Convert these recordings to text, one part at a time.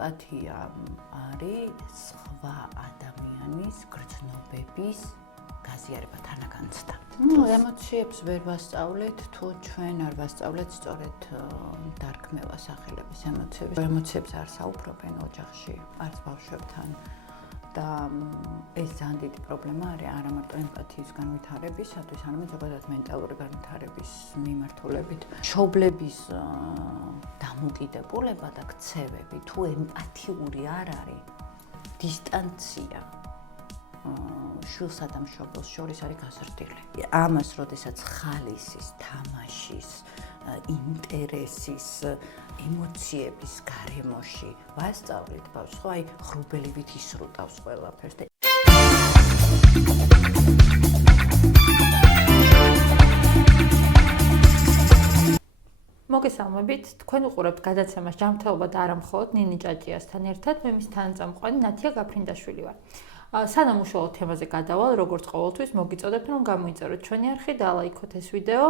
ემპათია არის სხვა ადამიანის გრძნობების გაზიარება, თანაგანცდა. ემოციებს ვერ ვასწავლეთ, თუ ჩვენ არ ვასწავლეთ სწორედ დარქმევა სახელების ემოციების. ემოციებს არ საუბრობენ ოჯახში, არც ბავშვებთან. და ეს ძალიან დიდი პრობლემა არის არა მარტო ემპათიის განვითარებისათვის, არამედ ზოგადად მენტალური განვითარების მიმართულებით. მშობლების დამოკიდებულება და ქცევები, თუ ემპათიური არ არის, დისტანცია შვილსა და მშობელს შორის არის გაზრდილი. ამას, როდესაც ხალისის, თამაშის, ინტერესის, ემოციების გარემოში ვასწავლით ბავშვს, ხო აი ღრუბელივით ისრუტავს ყველაფერს. მოგესალმებით, თქვენ უყურებთ გადაცემას ჯანმრთელობა და არა მხოლოდ ნინი ჭაჭიასთან ერთად, მე მის თანაწამყვანი ნათია გაფრინდაშვილი ვარ. სანამ უშუალო თემაზე გადავალ, როგორც ყოველთვის მოგიწოდებთ, რომ გამოიწეროთ ჩვენი არხი და ლაიქოთ ეს ვიდეო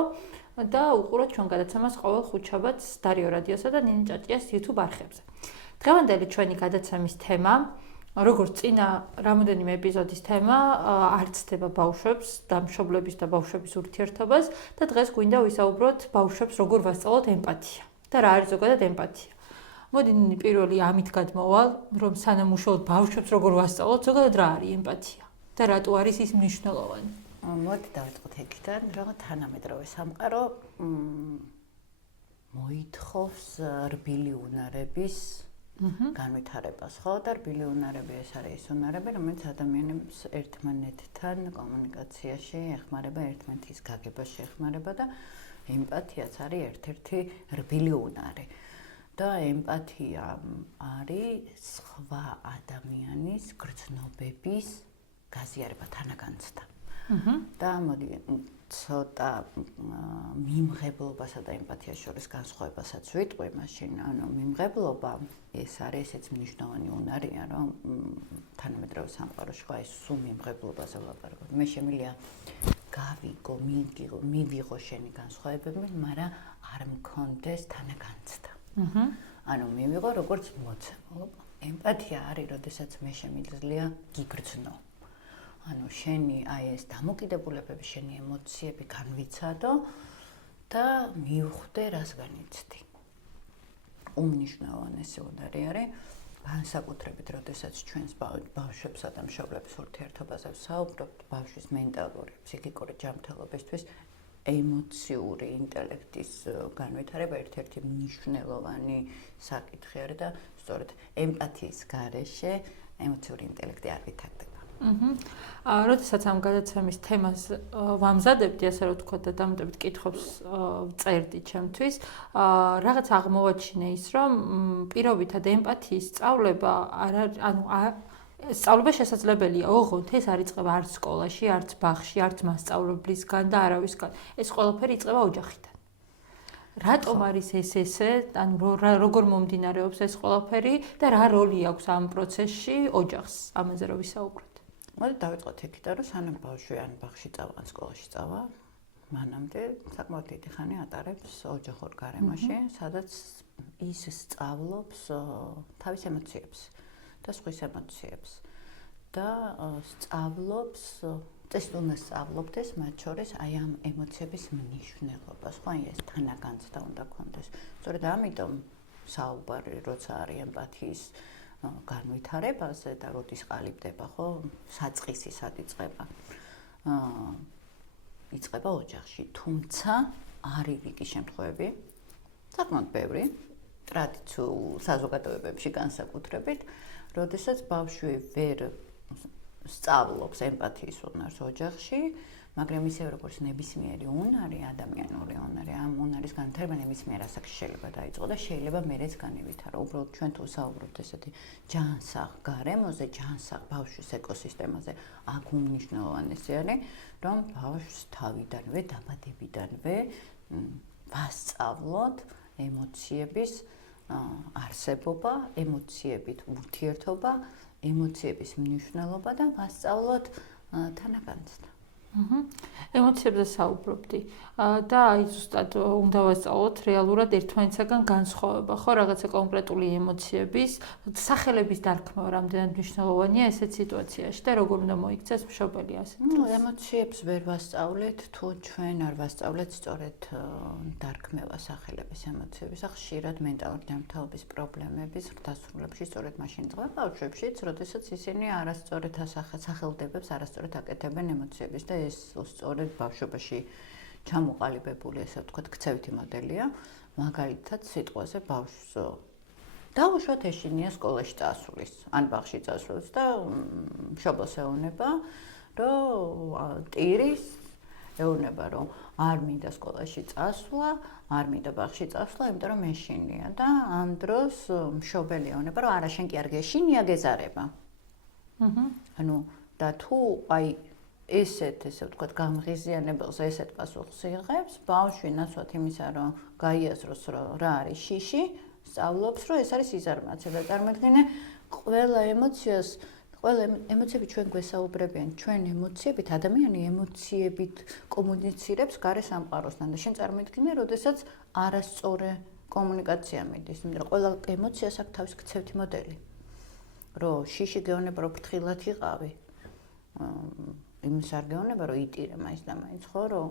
და უყუროთ ჩვენ გადაცემას ყოველ ხუთშაბათს დარიო რადიოსა და ნინი ჭაჭიას YouTube არხებზე. დღევანდელი ჩვენი გადაცემის თემა, როგორც წინა რამოდენიმე ეპიზოდის თემა, არცდება ბავშვებს და მშობლების და ბავშვების ურთიერთობას და დღეს გვინდა ვისაუბროთ ბავშვებს როგორ ვასწავლოთ ემპათია და რა არის ზოგადად ემპათია. მოდი პირველი ამით გადმოვალ, რომ სანამ უშუალოდ ბავშვებს როგორ ვასწავლოთ, ზოგადად რა არის ემპათია და რატო არის ის მნიშვნელოვანი. მოდი დავიწყოთ ეგიდან, რომ თანამედროვე სამყარო მოითხოვს რბილი უნარების განვითარებას, ხო? და რბილი უნარები ეს არის ის უნარები, რომელიც ადამიანებს ერთმანეთთან კომუნიკაციაში ეხმარება, ერთმანეთის გაგებას შეეხმარება და ემპათიაც არის ერთ-ერთი რბილი უნარი. და ემპათია არის სხვა ადამიანის გრძნობების გაზიარება, თანაგანცდა. და მოდი ცოტა მიმღებლობასა და ემპათიას შორის განსხვავებასაც ვიტყვი, მაშინ მიმღებლობა ეს არის ესეც მნიშვნელოვანი უნარია, რომ თანამედროვე სამყაროში ხო ეს სულ მიმღებლობაზე ვლაპარაკობ. მე შემიძლია გავიგო, მივიღო შენი განსხვავებები, მაგრამ არ მქონდეს თანაგანცდა. ანუ მივიღო როგორც მოცემულობა. ემპათია არის, როდესაც მე შემიძლია გიგრძნო. ანუ შენი აი ეს დამოკიდებულებები, შენი ემოციები განვიცადო და მივხვდე, რას განიცდი. უმნიშვნელოვანესი უნარი არის, განსაკუთრებით, როდესაც ჩვენს ბავშვებსა და მშობლების ურთიერთობაზე ვსაუბრობთ, ბავშვის მენტალური, ფსიქიკური ჯანმრთელობისთვის ემოციური ინტელექტის განვითარება ერთ-ერთი მნიშვნელოვანი საკითხი არის და სწორედ ემპათიის გარეშე ემოციური ინტელექტი არ ვითარდება. როდესაც ამ გადაცემის თემას ვამზადებდი, ასე რომ ვთქვა და დამატებით კითხვებს წერდი ჩემთვის, რაღაც აღმოვაჩინე ის, რომ პირობითად ემპათიის სწავლება სწავლება შესაძლებელია, ოღონდ ეს არ იწყება არც სკოლაში, არც ბაღში, არც მასწავლებლისგან და არავისგან. ეს ყველაფერი იწყება ოჯახიდან. რატომ არის ეს ესე, ანუ როგორ მომდინარეობს ეს ყველაფერი და რა როლი აქვს ამ პროცესში ოჯახს, ამაზე რომ ვისაუბროთ. მოდი დავიწყოთ იქიდან, რომ სანამ ბავშვი ან ბაღში წავა, ან სკოლაში წავა, მანამდე საკმაოდ დიდი ხანი ატარებს ოჯახურ გარემოში, სადაც ის სწავლობს თავის ემოციებს და სხვის ემოციებს და სწავლობს, უნდა სწავლობდეს მათ შორის აი ამ ემოციების მნიშვნელობას, ხო, აი ეს თანაგანცდა უნდა ქონდეს. სწორედ ამიტომ საუბარი, როცა არის ემპათიის განვითარებაზე და როდის ყალიბდება, ხო, საწყისი სად იწყება. იწყება ოჯახში, თუმცა არის რიგი შემთხვევები, საკმაოდ ბევრი, ტრადიციულ საზოგადოებებში განსაკუთრებით, როდესაც ბავშვი ვერ სწავლობს ემპათიის უნარს ოჯახში, მაგრამ ისევ როგორც ნებისმიერი უნარი, ადამიანური უნარი, ამ უნარის განვითარება ნებისმიერ ასაკში შეიძლება დაიწყო და შეიძლება მერეც განივითარო. უბრალოდ ჩვენ თუ ვსაუბრობთ ესეთი ჯანსაღ გარემოზე, ჯანსაღ ბავშვის ეკოსისტემაზე, აქ უმნიშვნელოვანესი არის, რომ ბავშვს თავიდანვე, დაბადებიდანვე ვასწავლოთ ემოციების არსებობა, ემოციებით ურთიერთობა, ემოციების მნიშვნელობა და ვასწავლოთ თანაგანცდა. ემოციებზე საუბრობდი და აი ზუსტად უნდა ვასწავლოთ რეალურად ერთმანეთსაგან განსხვავება, ხო, რაღაცა კონკრეტული ემოციების, სახელების დარქმევა რამდენად მნიშვნელოვანია ესეთ სიტუაციაში და როგორ უნდა მოიქცეს მშობელი ასე. ემოციებს ვერ ვასწავლეთ, თუ ჩვენ არ ვასწავლეთ სწორედ დარქმევა სახელების ემოციების. ხშირად მენტალური ჯანმრთელობის პრობლემების დასრულებში სწორედ მაშინ იწყება ბავშვებშიც, როდესაც ისინი არასწორად სახელდებებს არასწორად აკეთებენ ემოციების და ეს სწორედ ბავშვობაში ჩამოყალიბებული, ესე ვთქვათ, ქცევითი მოდელია. მაგალითად, სიტყვაზე ბავშვს დაუშვათ ეშინია სკოლაში წასulis, ან ბაღში წასulis და მშობელს ეუბნება, რომ ტირის ეუბნება, რომ არ მინდა სკოლაში წასვლა, არ მინდა ბაღში წასვლა, იმიტომ რომ ეშინია და ამ დროს მშობელი ეუბნება, რომ არა შენ კი არ გეშინია, გეზარება. ანუ და თუ აი ესე ვთქვათ, გამღიზიანებელს ესეთ პასუხს იღებს, ბავშვი ნაცვლად იმისა, რომ გაიაზროს, რომ რა არის შიში, სწავლობს, რომ ეს არის სიზარმაცე და წარმოიდგინე, ყველა ემოციები ჩვენ გვესაუბრებიან, ჩვენ ემოციებით, ადამიანი ემოციებით კომუნიცირებს გარე სამყაროსთან და შენ წარმოიდგინე, როდესაც არასწორი კომუნიკაცია მიდის, იმიტომ რომ ყველა ემოციას აქვს თავისი ქცევითი მოდელი. რომ შიში გეუბნება, რომ ფრთხილად იყავი. იმის არ გეუბნება, რომ იტირე მაინც და მაინც, ხო, რომ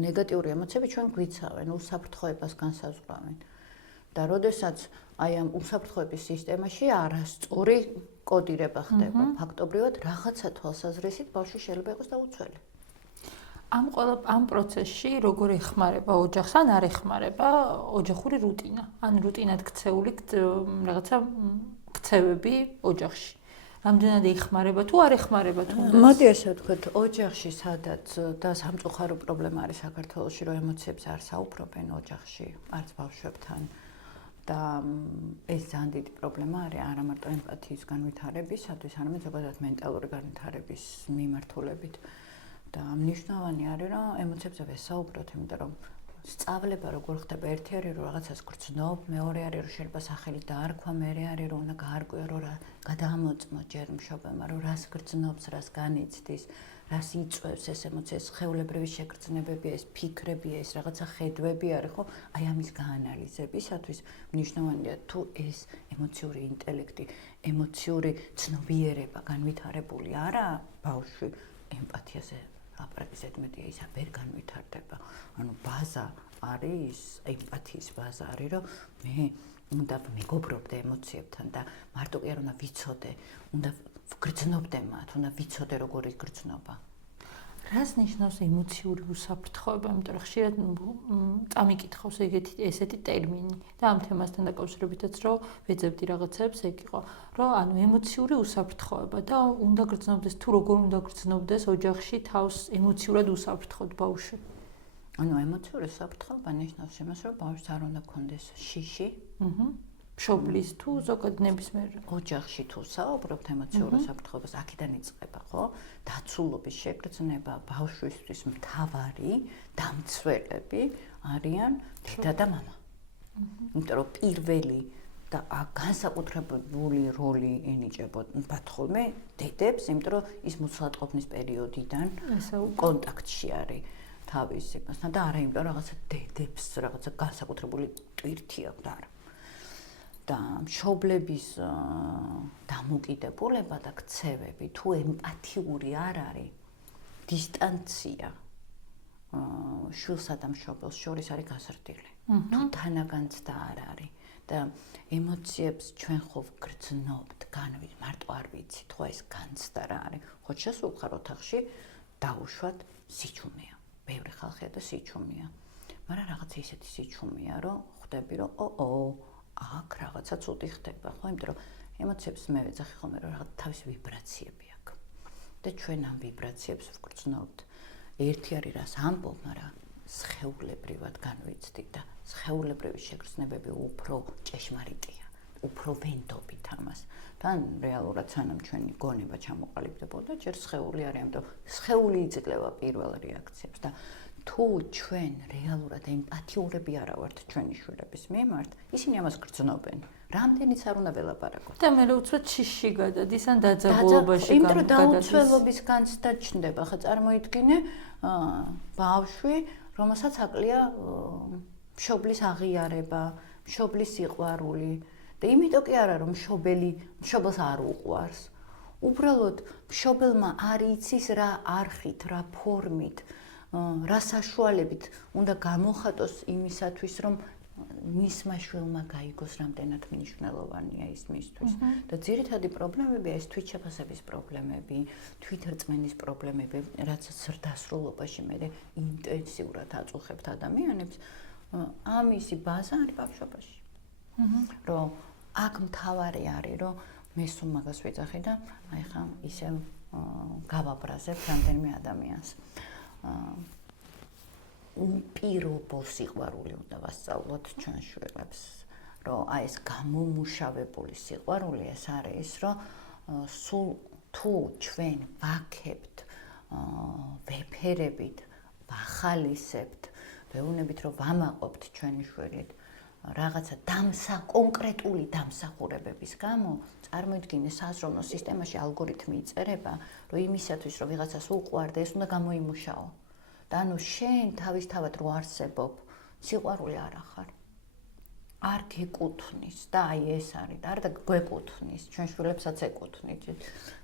ნეგატიური ემოციები ჩვენ გვიცავენ, უსაფრთხოებას განსაზღვრავენ. და როდესაც აი ამ უსაფრთხოების სისტემაში არასწორი კოდირება ხდება, ფაქტობრივად რაღაცა თვალსაზრისით ბავშვი შეიძლება იყოს დაუცველი. ამ პროცესში როგორ ეხმარება ოჯახს ან არ ეხმარება ოჯახური რუტინა, ან რუტინად ქცეული რაღაცა ქცევები ოჯახში. რამდენად ეხმარება თუ არ ეხმარება თუნდაც? მოდი ასე ვთქვათ, ოჯახში სადაც და სამწუხარო პრობლემა არის საქართველოში, რომ ემოციებს არ საუბრობენ ოჯახში, არც ბავშვებთან. და ეს ძალიან დიდი პრობლემა არის არა მარტო ემპათიის განვითარებისათვის, არამედ ზოგადად მენტალური განვითარების მიმართულებით. და მნიშვნელოვანი არის, რომ ემოციებზე ვესაუბროთ, იმიტომ რომ სწავლება როგორ ხდება, ერთი არის რომ რაღაცას გრძნობ, მეორე არის რომ შეიძლება სახელი დაარქვა, მერე არის რომ უნდა გაარკვიო, რომ რა გადაამოწმო ჯერ მშობელმა, რომ რას გრძნობს, რას განიცდის, რას იწვევს ეს ემოციას, ხეულებრივი შეგრძნებებია, ეს ფიქრებია, ეს რაღაცა ხედვები არის, ხო? აი ამის გაანალიზებისათვის მნიშვნელოვანია თუ ეს ემოციური ინტელექტი, ემოციური ცნობიერება განვითარებული არაა ბავშვი ემპათიაზე აპარატის ზედმეტია ისა ვერ განვითარდება. ანუ ბაზა არის, ემპათიის ბაზა არის, რომ მე უნდა მეგობრობდე ემოციებთან და მარტო კი არ უნდა ვიცოდე, უნდა გრძნობდე მათ, უნდა ვიცოდე როგორ იგრძნობა. რას ნიშნავს ემოციური უსაფრთხოება? იმიტომ რომ ხშირად წამიკითხავს ესეთი ტერმინი და ამ თემასთან დაკავშირებითაც რომ ვეძებდი რაღაცებს, ეგ იყო, რომ ანუ ემოციური უსაფრთხოება და უნდა გრძნობდეს თუ როგორ უნდა გრძნობდეს ოჯახში თავს ემოციურად უსაფრთხოდ ბავშვი. ანუ ემოციური უსაფრთხოება ნიშნავს იმას, რომ ბავშვს არ უნდა ქონდეს შიში. მშობლის თუ ზოგადად ნებისმიერ ოჯახში თუ საუბრობთ ემოციურ უსაფრთხოებას, აქედან იწყება, ხო? დაცულობის შეგრძნება ბავშვისთვის მთავარი დამცველები არიან დედა და მამა. იმიტომ რომ პირველი და განსაკუთრებული როლი ენიჭებათ ხოლმე დედებს, იმიტომ რომ ის მოცლადყოფნის პერიოდიდან კონტაქტში არის თავის იმასთან და არა იმიტომ რომ რაღაცა დედებს რაღაცა განსაკუთრებული ტვირთი აქვს და არა. და მშობლების დამოკიდებულება და ქცევები თუ ემპათიური არ არის, დისტანცია შვილსა და მშობელს შორის არის გაზრდილი. თუ თანაგანცდა არ არის და ემოციებს ჩვენ ხო გრძნობთ, მარტო არ ვიცით, ხო ეს განცდა რა არის. ხო შესულხარ ოთახში დაუშვათ სიჩუმეა. ბევრი ხალხია და სიჩუმეა. მაგრამ რაღაცა ისეთი სიჩუმეა, რომ ხვდები რომ აქ რაღაცა ცუდი ხდება, ხო? იმიტომ რომ ემოციებს მე ვეძახი ხოლმე რომ რაღაც თავისი ვიბრაციები აქვს. და ჩვენ ამ ვიბრაციებს ვგრძნობთ. ერთი არის რას ამბობ, მაგრამ სხეულებრივად განვიცდით და სხეულებრივი შეგრძნებები უფრო ჭეშმარიტია, უფრო ვენდობით ამას. თან რეალურად სანამ ჩვენი გონება ჩამოყალიბდებოდა, ჯერ სხეული არის, ამიტომ სხეული იძლევა პირველ რეაქციებს და თუ ჩვენ რეალურად ემპათიურები არა ვართ ჩვენი შვილების მიმართ, ისინი ამას გრძნობენ, რამდენიც არ უნდა ველაპარაკოთ. და მე უცბად შიში გადადის ან დაძაბულობაში იმიტომ რომ გადადის. დაუცველობის განცდა ჩნდება, ხა წარმოიდგინე ბავშვი, რომელსაც აკლია მშობლის აღიარება, მშობლის სიყვარული და იმიტომ კი არა რომ მშობელს არ უყვარს. უბრალოდ მშობელმა არ იცის რა არხით, რა ფორმით, რა საშუალებით უნდა გამოხატოს იმისათვის, რომ მისმა შვილმა გაიგოს რამდენად მნიშვნელოვანია ის მისთვის. და ძირითადი პრობლემები ეს თვითშეფასების პრობლემები, თვითრწმენის პრობლემები, რაც ზრდასრულობაში მე ინტენსიურად აწუხებთ ადამიანებს, ამისი ბაზა არის ბავშვობაში. რომ აქ მთავარი არის, რომ მე სულ მაგას ვიძახი და აი ხა ისევ გავაბრაზებ რამდენიმე ადამიანს. უპირობო სიყვარული უნდა ვასწავლოთ ჩვენ შვილებს, რომ აი ეს გამომუშავებული სიყვარული ეს არის, რომ სულ თუ ჩვენ ვაქებთ, ვეფერებით, ვახალისებთ, ვეუბნებით, რომ ვამაყობთ ჩვენი შვილით რაღაცა კონკრეტული დამსახურებების გამო, წარმოიდგინე საზროვნო სისტემაში ალგორითმი იწერება, რომ იმისათვის, რომ ვიღაცას უყვარდე, ეს უნდა გამოიმუშაო. და ანუ შენ თავისთავად რო არსებობ, სიყვარული არ ახარ. არ გეკუთვნის და აი ეს არის და არ და გვეკუთვნის, ჩვენ შვილებსაც ეკუთვნით.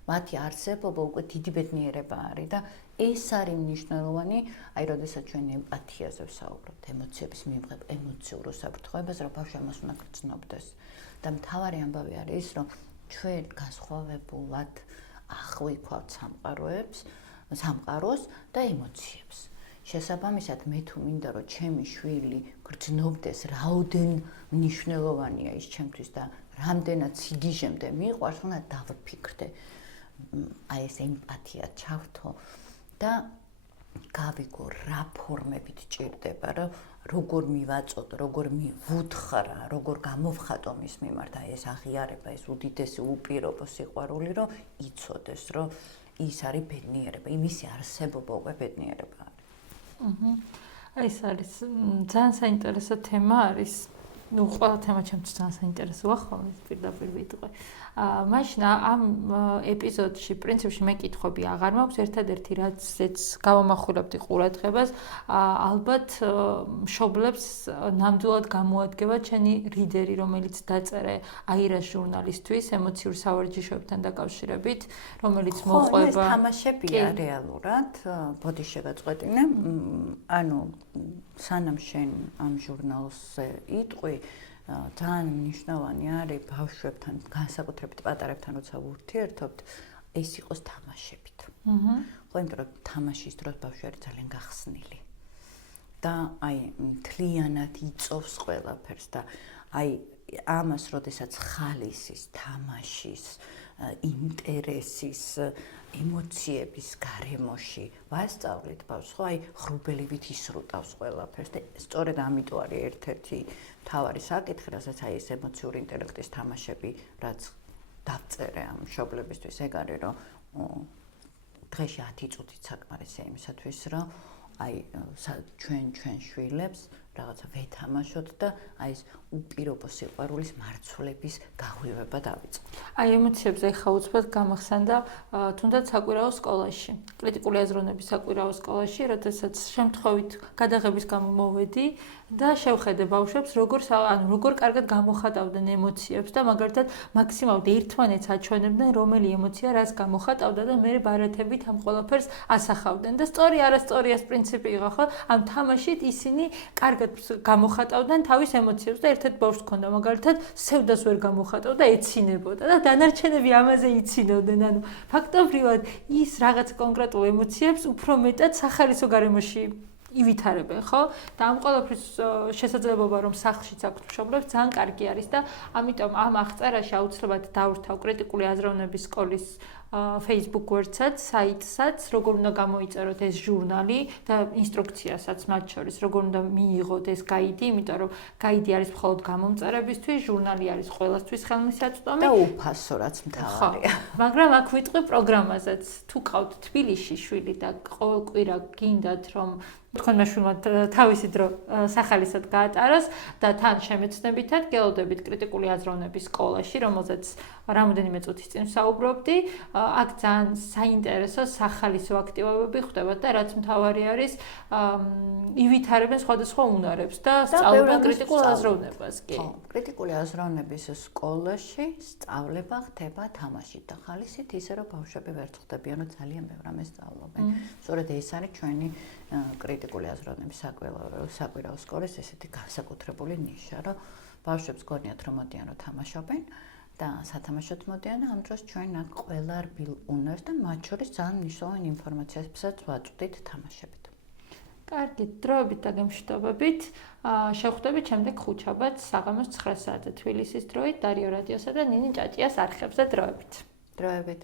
მათი არსებობა უკვე დიდი ბედნიერება არის და ეს არის მნიშვნელოვანი, აი როდესაც ჩვენ ემპათიაზე ვსაუბრობთ, ემოციების მიმღებ, ემოციურ უსაფრთხოებას, რომ ბავშვი ამას უნდა გრძნობდეს. და მთავარი ამბავი არის ის, რომ ჩვენ განსხვავებულად აღვიქვავთ სამყაროს და ემოციებს. შესაბამისად, მე თუ მინდა რომ ჩემი შვილი გრძნობდეს, რაოდენ მნიშვნელოვანია ის ჩემთვის და რამდენად სიგიჟემდე მიყვარს, უნდა დავფიქრდე. აი ეს ემპათია ჩავთო და გავიგო რა ფორმებით ჭირდება, რომ როგორ მივაწოდო, როგორ მივუთხრა, როგორ გამოვხატო მის მიმართ აი ეს აღიარება, ეს უდიდესი უპირობო სიყვარული, რომ იცოდეს, რომ ის არის ბედნიერება, იმისი არსებობა უკვე ბედნიერება არის. ეს არის ძალიან საინტერესო თემა არის. ნუ ყველა თემა ჩემთვის ძალიან საინტერესოა ხოლმე პირდაპირ ვიტყვი. მაშინ ამ ეპიზოდში პრინციპში მე კითხვები აღარ მაქვს, ერთადერთი რაცაც გავამახვილებდი ყურადღებას, ალბათ მშობლებს ნამდვილად გამოადგება ჩემი რიდერი, რომელიც დაწერე აირას ჟურნალისტვის ემოციურ სავარჯიშოებთან დაკავშირებით, რომელიც მოყვება. ეს თამაშებია რეალურად, ბოდიში შეგაწყვეტინე. ანუ სანამ შენ ამ ჟურნალზე იტყვი, ძალიან მნიშვნელოვანი არის ბავშვებთან, განსაკუთრებით პატარებთან, როცა ვურთიერთობთ, ეს იყოს თამაშებით. ხო, იმიტომ რომ თამაშის დროს ბავშვი არის ძალიან გახსნილი. და აი მთლიანად იწოვს ყველაფერს და აი ამას, როდესაც ხალისის, თამაშის, ინტერესის, ემოციების გარემოში ვასწავლეთ ბავშვს, ხო, აი ღრუბელივით ისრუტავს ყველაფერს და სწორედ ამიტომ არის ერთ-ერთი მთავარი საკითხი, რასაც აი ეს ემოციური ინტელექტის თამაშები, რაც დავწერე ამ მშობლებისთვის, ეგ არის, რომ დღეში 10 წუთით საკმარისია იმისათვის, რომ აი ჩვენ შვილებს რაღაცა ვეთამაშოთ და აი ეს უპირობო სიყვარულის მარცვლების გაღვივება დავიწყოთ. აი ემოციებზე ხა უცბად გამახსენდა თუნდაც საკვირაო სკოლაში, კრიტიკული აზროვნების საკვირაო სკოლაში, როდესაც შემთხვევით გადაღების გამო მოვედი და შევხედე ბავშვებს, როგორ კარგად გამოხატავდნენ ემოციებს და მაგალითად მაქსიმალურად ერთმანეთს აჩვენებდნენ, რომელი ემოცია რას გამოხატავდა და მე ბარათებით ამ ყველაფერს ასახავდნენ და სწორი არასწორი ეს პრინციპი იყო, ხო? ამ თამაშით ისინი კარგად გამოხატავდნენ თავის ემოციებს და ერთ-ერთ ბავშვს ჰქონდა მაგალითად სევდას ვერ გამოხატავდა, ეცინებოდა და დანარჩენები ამაზე იცინოდნენ. ანუ ფაქტობრივად ის რაღაც კონკრეტულ ემოციებს უფრო მეტად სახალისო გარემოში ივითარებენ, ხო? და ამ ყველაფრის შესაძლებლობა რომ სახლშიც აქვს მშობლებს ძალიან კარგი არის და ამიტომ ამ აღწერაში აუცილებლად დავრთავ კრიტიკული აზროვნების სკოლის Facebook გვერდსაც, საიტსაც, როგორ უნდა გამოიწეროთ ეს ჟურნალი და ინსტრუქციასაც მათ შორის, როგორ უნდა მიიღოთ ეს გაიდი, იმიტომ რომ გაიდი არის მხოლოდ გამომწერებისთვის, ჟურნალი არის ყველასთვის ხელმისაწვდომი და უფასო რაც მთავარია. მაგრამ აქ ვიტყვი პროგრამაზეც. თუ ყავთ თბილისში შვილი და ყოველ კვირა გინდათ რომ თქვენმა შვილმა თავისი დრო სახალისად გაატაროს და თან შემეცნებითად გელოდებით კრიტიკული აზროვნების სკოლაში, რომელზეც რამოდენიმე წუთის წინ ვსაუბრობდი, აქ ძალიან საინტერესო სახალისო აქტივობები ხდებათ და რაც მთავარი არის, ივითარებენ სხვადასხვა უნარებს და სწავლობენ კრიტიკულ აზროვნებას კი. ხო, კრიტიკული აზროვნების სკოლაში სწავლება ხდება თამაშით და ხალისით, ისე რომ ბავშვები ვერ ხვდებიან, რომ ძალიან ბევრ რამეს სწავლობენ. სწორედ ეს არის ჩვენი კრიტიკული აზროვნების საკვირაო სკოლის ესეთი განსაკუთრებული ნიშა, რომ ბავშვებს გონიათ რომ მოდიან რომ თამაშობენ და სათამაშოდ მოდიან და ამ დროს ჩვენ აქ ყველა რბილ უნარს და მათ შორის ძალიან მნიშვნელოვან ინფორმაციასაც ვაწვდით თამაშებით. კარგი, დროებით და გემშვიდობებით. შევხვდებით შემდეგ ხუთშაბათს საღამოს 9 საათზე თბილისის დროით, დარიო რადიოსა და ნინი ჭაჭიას არხებზე დროებით. დროებით.